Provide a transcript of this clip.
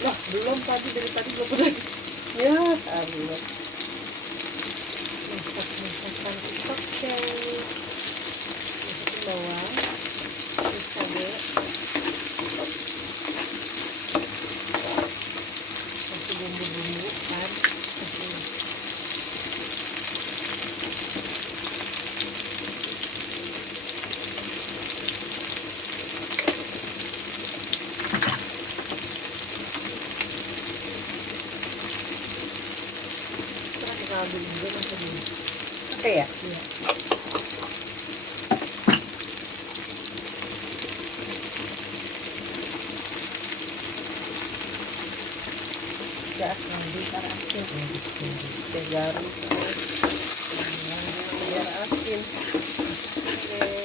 Lah, belum tadi, dari tadi belum pernah. Ya, Allah. Masak-masakan oke. Masukin bawang, terus cabai, kasih bumbu-bumbu kan, kasih kaldu juga masukin. Oke ya. Iya. Ya, nanti ntar asin. Teh garam, biar asin. Oke.